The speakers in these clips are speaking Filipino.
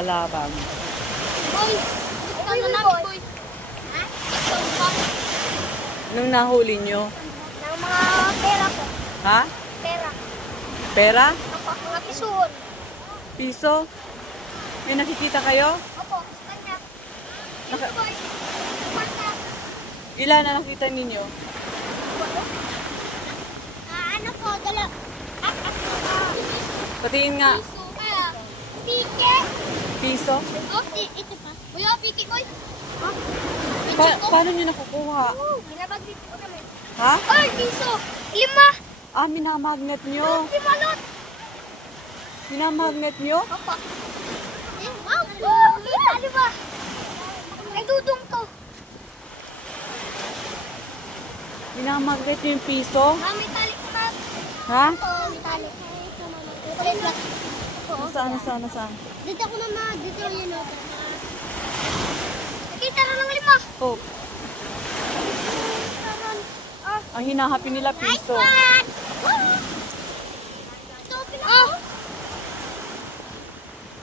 Balabang. Boy, ano namin, boy? Ha? Anong nahuli nyo? Ng mga pera ko. Ha? Pera. Pera? Opo, mga pisuhon. Piso? May nakikita kayo? Opo, kanya. Dito, boy. Kwarta. Ilan na nakita ninyo? Ano po, dala. Patingin nga. Piso. Kaya, pike. Piso? Oh, ito pa. Kuya, pike, boy. Oh, Paano nyo nakukuha? binabaglit ko naman. Ha? Ay, piso. 5. Ah, minamagnet nyo. 5 lot. Minamagnet nyo? Opo. Ano ba? Ay, dudong to. Minamagnet nyo yung piso? May tali ko na. Ha? Oo, may tali. Kulay black. Nasaan? Dito ako na dito yun o. Nakita na ng 5. Oh, ang hinahapi nila piso.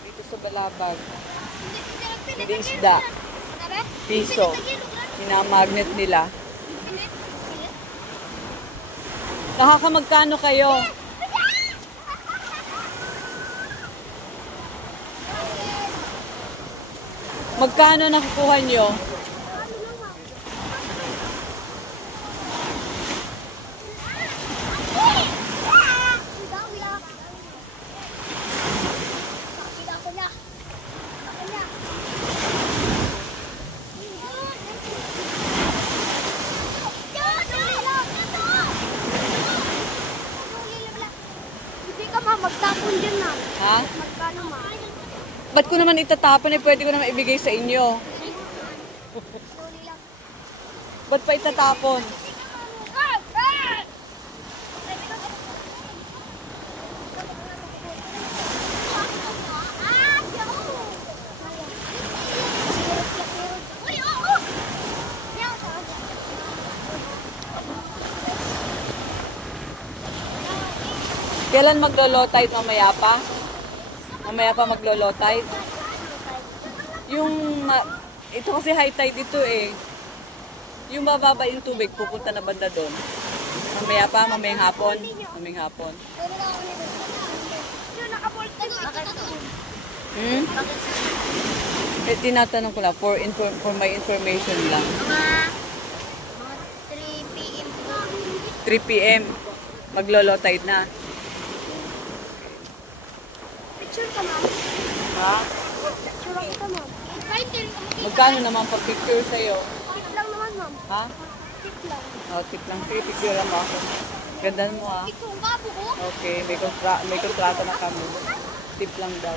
Dito sa Balabag. Hindi isda. Piso. Minamagnet nila. Nakakamagkano kayo? Magkano nakukuha nyo? Magtapon dyan na. Ha? Magkano ma? Ba't ko naman itatapon eh? Pwede ko naman ibigay sa inyo. Ba't pa itatapon? Kailan maglo-low tide mamaya pa? Mamaya pa maglo-low tide? Ito kasi high tide dito eh. Yung bababa yung tubig, pupunta na banda doon. Mamaya pa, mamayang hapon. Mamayang hapon. Tinatanong ko lang, for my information lang. Mga 3 p.m. 3 p.m. Maglo-low tide na. Picture ka, ma'am. Ha? Picture kita, ma'am. Magkano naman pag-picture sa'yo? Tip lang naman, ma'am. Ha? Tip lang. Oh, tip lang. Sige, picture lang mo ako. Ganda mo ah. Ito, ang gabo ko. Okay, may kontrata na kami. Tip lang daw.